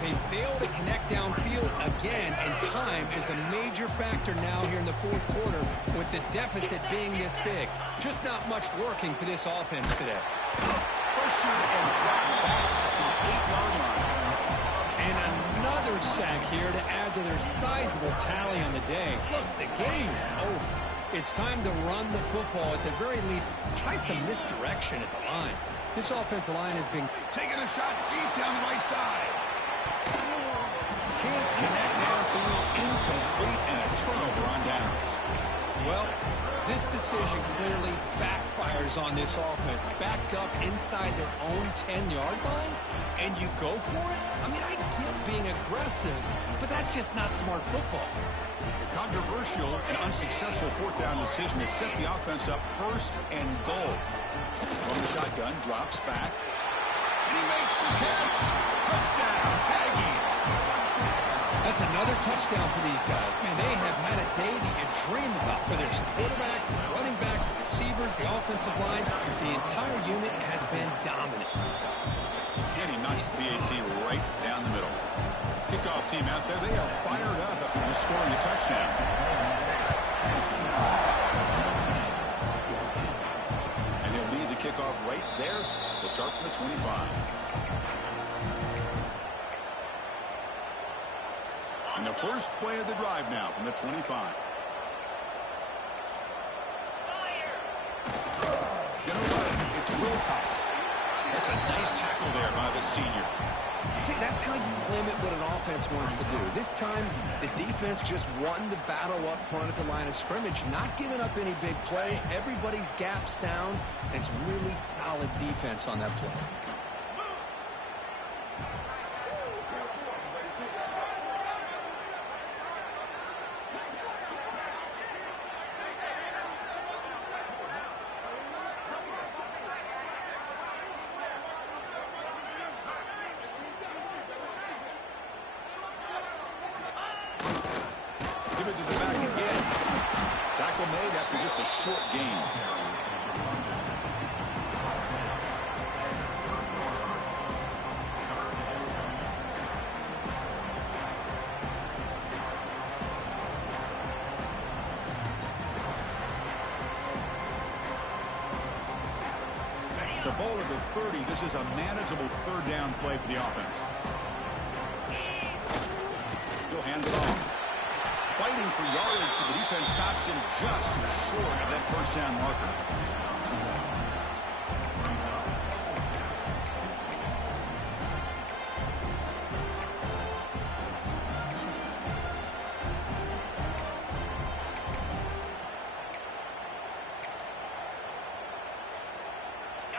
They fail to connect downfield again, and time is a major factor now here in the fourth quarter with the deficit being this big. Just not much working for this offense today. Pressure and drop back at the 8-yard line. And another sack here to add to their sizable tally on the day. Look, the game is over. It's time to run the football. At the very least, try some misdirection at the line. This offensive line has been taking a shot deep down the right side. Can't connect downfield, incomplete, and a turnover on downs. Well, this decision clearly backfires on this offense. Backed up inside their own 10-yard line, and you go for it? I mean, I get being aggressive, but that's just not smart football. The controversial and unsuccessful fourth down decision has set the offense up first and goal. From the shotgun, drops back. And he makes the catch. Touchdown, Aggies. That's another touchdown for these guys. Man, they have had a day that you dream about. Whether it's the quarterback, the running back, the receivers, the offensive line, the entire unit has been dominant. And he knocks the PAT right down the middle. Kickoff team out there, they are fired up after just scoring a touchdown. And he'll lead the kickoff right there. They'll start from the 25. And the first play of the drive now from the 25. Gonna run it. It's Wilcox. That's a nice tackle there by the senior. See, that's how you limit what an offense wants to do. This time, the defense just won the battle up front at the line of scrimmage, not giving up any big plays. Everybody's gap sound, and it's really solid defense on that play. A short game. It's a ball at the 30. This is a manageable third down play for the offense. He'll hand it off. Fighting for yardage, but the defense stops him just short of that first down marker.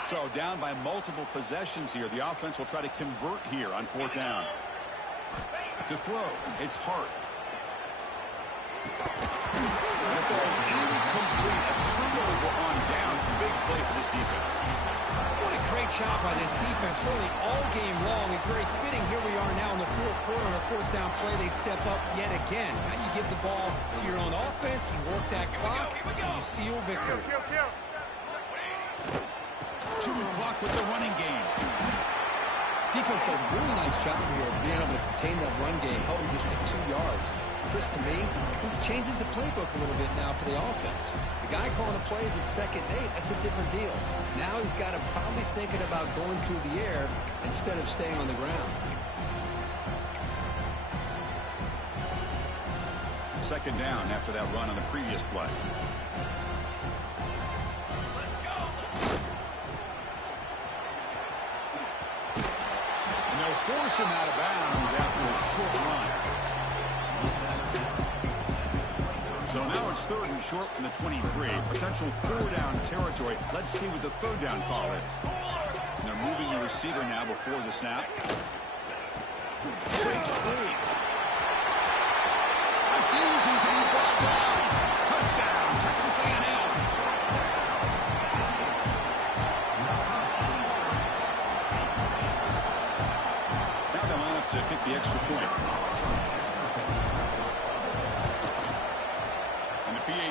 So down by multiple possessions here. The offense will try to convert here on fourth down. To throw, it's Hart. That ball's incomplete. A turnover on downs. Big play for this defense. What a great job by this defense, really all game long. It's very fitting. Here we are now in the fourth quarter. On a fourth down play, they step up yet again. Now you give the ball to your own offense, you work that clock, and you seal victory. 2 o'clock with the running game. Defense does a really nice job here of being able to contain that run game, help them just get 2 yards. Chris, to me, this changes the playbook a little bit now for the offense. The guy calling the plays at 2nd and 8, that's a different deal. Now he's got to probably thinking about going through the air instead of staying on the ground. 2nd down after that run on the previous play. And they'll force him out of bounds after a short run. So now it's 3rd and short from the 23. Potential 4-down territory. Let's see what the 3rd down call is. And they're moving the receiver now before the snap. Breaks free. Refusing to be brought down. Touchdown, Texas A&M.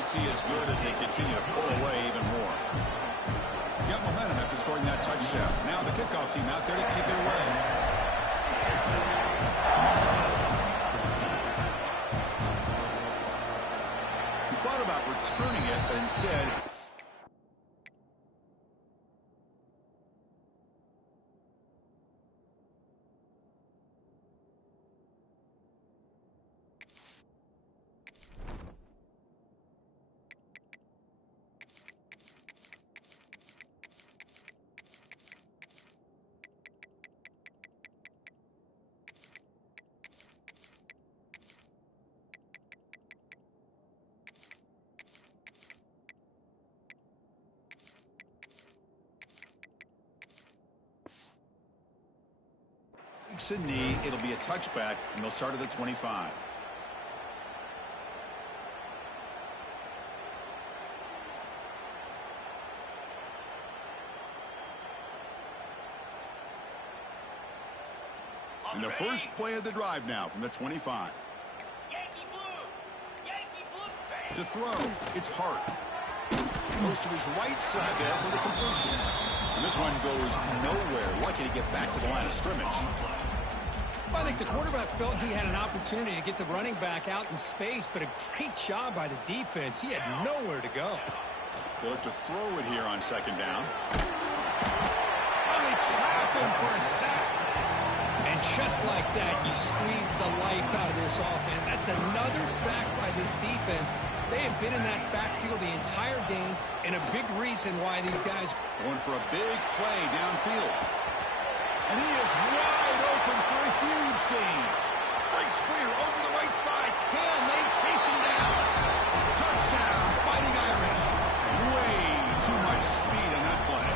see as good as they continue to pull away even more. Got momentum after scoring that touchdown. Now the kickoff team out there to kick it away. He thought about returning it, but instead... a knee, it'll be a touchback, and they'll start at the 25. And the first play of the drive now from the 25. Yankee blue, To throw, it's Hart. Goes to his right side there for the completion. And this one goes nowhere. Lucky to get back to the line of scrimmage. I think the quarterback felt he had an opportunity to get the running back out in space, but a great job by the defense. He had nowhere to go. They look to throw it here on second down. Oh, they trap him for a sack. And just like that, you squeeze the life out of this offense. That's another sack by this defense. They have been in that backfield the entire game, and a big reason why these guys... Going for a big play downfield. And he is wide open for a huge gain. Breaks free over the right side. Can they chase him down? Touchdown, Fighting Irish. Way too much speed on that play.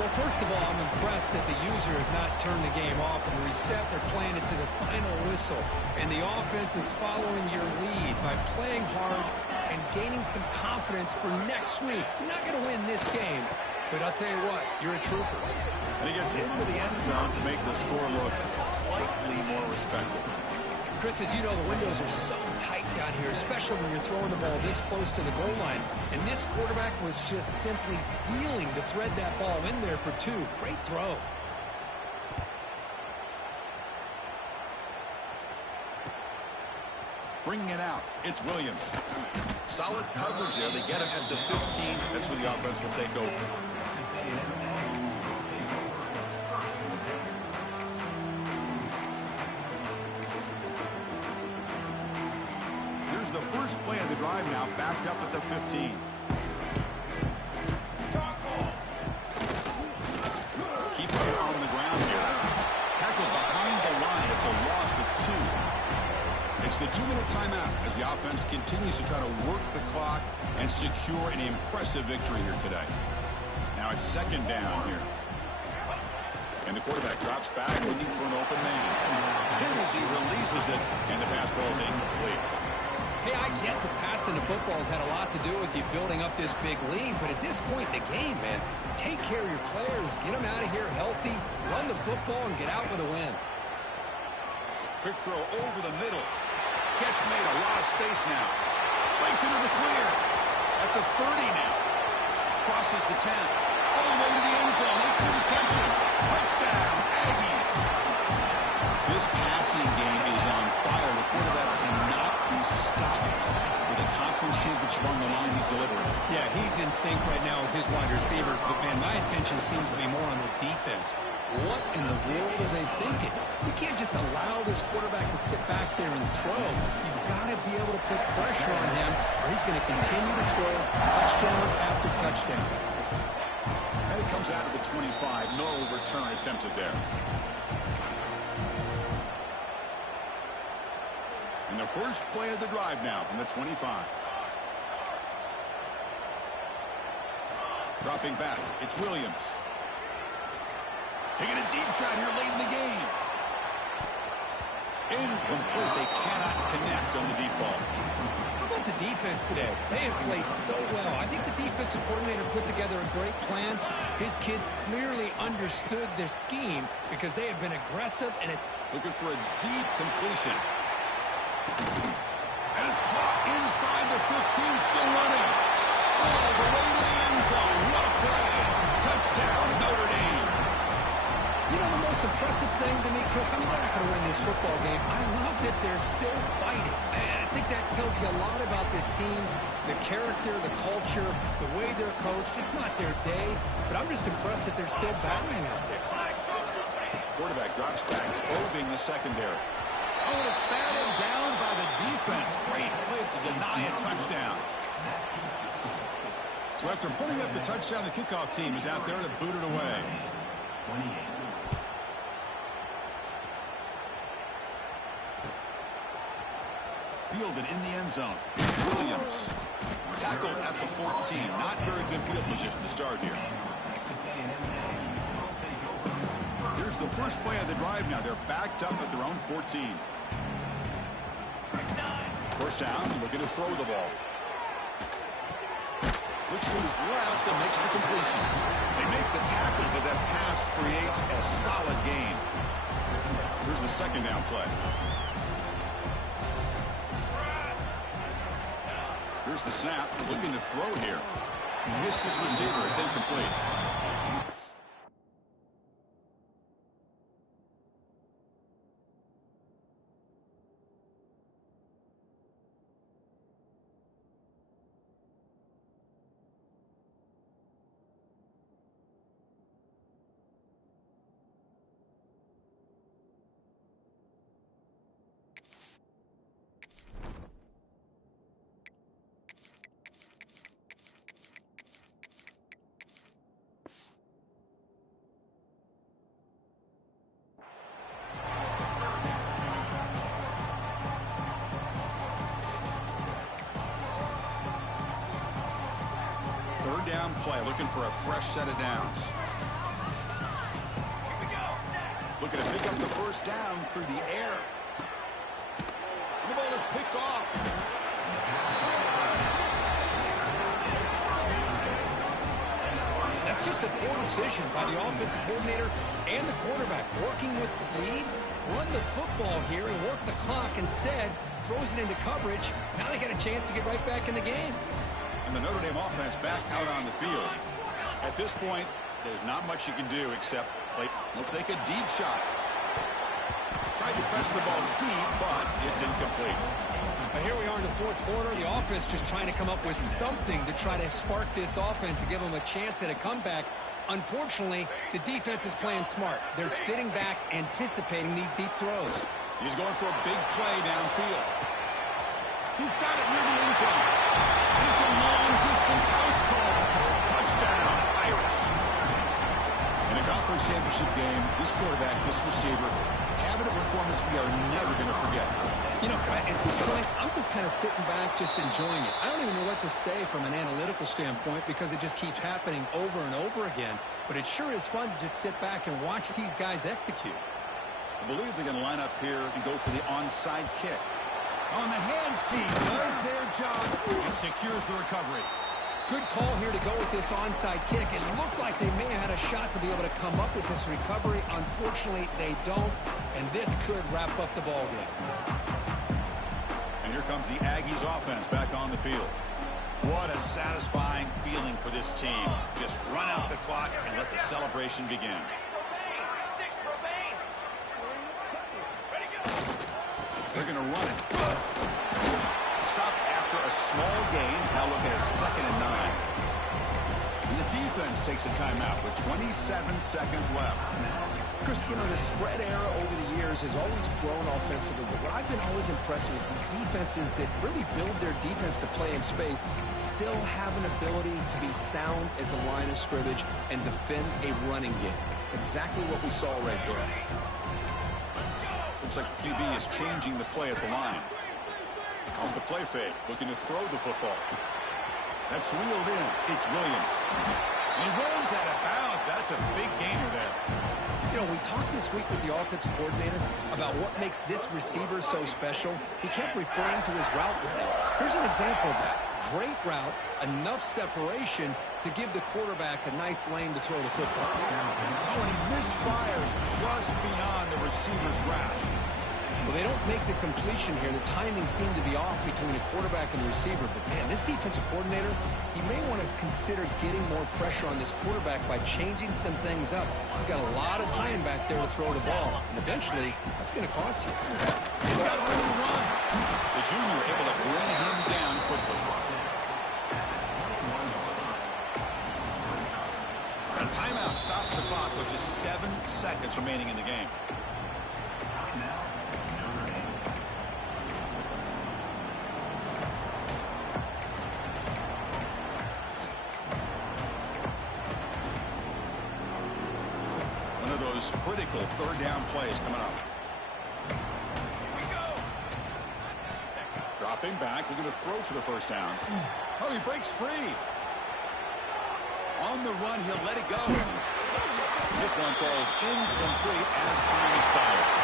Well, first of all, I'm impressed that the user has not turned the game off and reset. They're playing it to the final whistle. And the offense is following your lead by playing hard and gaining some confidence for next week. You're not going to win this game, but I'll tell you what, you're a trooper. And he gets into the end zone to make the score look slightly more respectable. Chris, as you know, the windows are so tight down here, especially when you're throwing the ball this close to the goal line. And this quarterback was just simply dealing to thread that ball in there for two. Great throw. Bringing it out, it's Williams. Solid coverage there. They get him at the 15. That's where the offense will take over. The first play of the drive now, backed up at the 15. Keep it on the ground here. Tackled behind the line. It's a loss of 2. It's the 2-minute timeout as the offense continues to try to work the clock and secure an impressive victory here today. Now it's second down here. And the quarterback drops back looking for an open man. Hit as he releases it, and the pass ball is incomplete. Hey, I get that passing the football has had a lot to do with you building up this big lead, but at this point in the game, man, take care of your players, get them out of here healthy, run the football, and get out with a win. Quick throw over the middle. Catch made, a lot of space now. Breaks into the clear. At the 30 now. Crosses the 10. All the way to the end zone. They couldn't catch him. Touchdown, Aggies. This passing game is on fire. The quarterback cannot be stopped. With a conference championship on the line, he's delivering. Yeah, he's in sync right now with his wide receivers, but, man, my attention seems to be more on the defense. What in the world are they thinking? You can't just allow this quarterback to sit back there and throw. You've got to be able to put pressure on him, or he's going to continue to throw touchdown after touchdown. And it comes out of the 25. No return attempted there. And the first play of the drive now from the 25. Dropping back, it's Williams. Taking a deep shot here late in the game. Incomplete. They cannot connect on the deep ball. How about the defense today? They have played so well. I think the defensive coordinator put together a great plan. His kids clearly understood their scheme because they have been aggressive and looking for a deep completion. And it's caught inside the 15, still running. All the way to the end zone. What a play. Touchdown, Notre Dame. You know, the most impressive thing to me, Chris, I mean, they're not going to win this football game. I love that they're still fighting. And I think that tells you a lot about this team, the character, the culture, the way they're coached. It's not their day, but I'm just impressed that they're still battling out there. Quarterback drops back, probing the secondary. Oh, and it's batted down by the defense. Great play to deny a touchdown. So after putting up the touchdown, the kickoff team is out there to boot it away. 28. Fielded in the end zone. It's Williams. Tackled at the 14. Not very good field position to start here. Here's the first play of the drive now. They're backed up at their own 14. First down, looking to throw the ball. Looks to his left and makes the completion. They make the tackle, but that pass creates a solid gain. Here's the second down play. Here's the snap, looking to throw here. Missed his receiver, it's incomplete. Third down play, looking for a fresh set of downs. Looking to pick up the first down through the air. The ball is picked off. That's just a poor decision by the offensive coordinator and the quarterback. Working with the lead, run the football here and work the clock. Instead, throws it into coverage. Now they got a chance to get right back in the game. And the Notre Dame offense back out on the field. At this point, there's not much you can do except play. We'll take a deep shot. Tried to press the ball deep, but it's incomplete. But here we are in the fourth quarter. The offense just trying to come up with something to try to spark this offense and give them a chance at a comeback. Unfortunately, the defense is playing smart. They're sitting back, anticipating these deep throws. He's going for a big play downfield. He's got it near the end zone. It's a long-distance house call. Touchdown, Irish. In a conference championship game, this quarterback, this receiver, having a performance we are never going to forget. You know, at this point, I'm just kind of sitting back, just enjoying it. I don't even know what to say from an analytical standpoint because it just keeps happening over and over again. But it sure is fun to just sit back and watch these guys execute. I believe they're going to line up here and go for the onside kick. On the hands team does their job and secures the recovery. Good call here to go with this onside kick. It looked like they may have had a shot to be able to come up with this recovery. Unfortunately, they don't, and this could wrap up the ball game. And here comes the Aggies offense back on the field. What a satisfying feeling for this team. Just run out the clock and let the celebration begin. They're going to run it. Stop after a small gain. Now look at it, 2nd and 9. And the defense takes a timeout with 27 seconds left. Chris, you know, the spread era over the years has always grown offensively. But what I've been always impressed with defenses that really build their defense to play in space still have an ability to be sound at the line of scrimmage and defend a running game. It's exactly what we saw right there. Looks like the QB is changing the play at the line. Off the play fake, looking to throw the football. That's reeled in. It's Williams. And he runs out of bounds. That's a big gainer there. You know, we talked this week with the offensive coordinator about what makes this receiver so special. He kept referring to his route running. Here's an example of that. Great route, enough separation to give the quarterback a nice lane to throw the football. Oh, and he misfires just beyond the receiver's grasp. Well, they don't make the completion here. The timing seemed to be off between a quarterback and the receiver. But, man, this defensive coordinator, he may want to consider getting more pressure on this quarterback by changing some things up. He's got a lot of time back there to throw the ball. And eventually, that's going to cost you. He's got room to run. The junior able to bring him down quickly. A timeout stops the clock with just 7 seconds remaining in the game. One of those critical third down plays coming up. Dropping back, we're going to throw for the first down. Oh, he breaks free. On the run, he'll let it go. This one falls incomplete as time expires.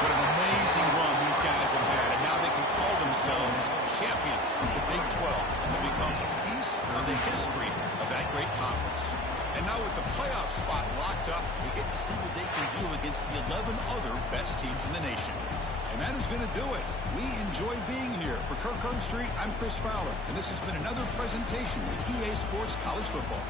What an amazing run these guys have had, and now they can call themselves champions of the Big 12 and become a piece of the history of that great conference. And now with the playoff spot locked up, we get to see what they can do against the 11 other best teams in the nation. And that is going to do it. We enjoyed being here. For Kirk Street, I'm Chris Fowler, and this has been another presentation of EA Sports College Football.